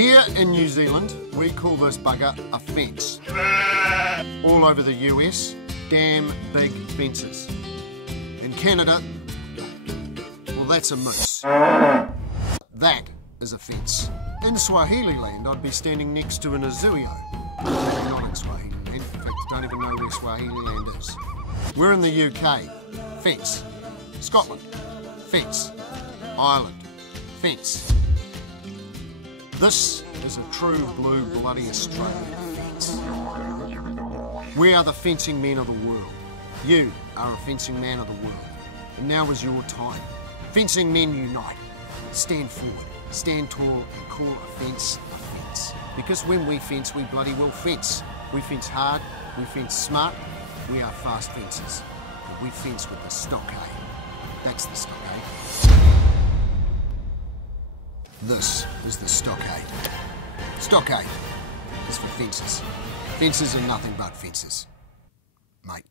Here in New Zealand, we call this bugger a fence. All over the US, damn big fences. In Canada, well, that's a moose. That is a fence. In Swahili land, I'd be standing next to an azuio. Not in Swahili land, in fact, I don't even know where Swahili land is. We're in the UK, fence. Scotland, fence. Ireland, fence. This is a true blue bloody Australian fence. We are the fencing men of the world. You are a fencing man of the world. And now is your time. Fencing men unite. Stand forward, stand tall, and call a fence a fence. Because when we fence, we bloody well fence. We fence hard, we fence smart, we are fast fencers. And we fence with the stock-ade. That's the stock-ade. This is the stock-ade. Stock-ade is for fences. Fences are nothing but fences, mate.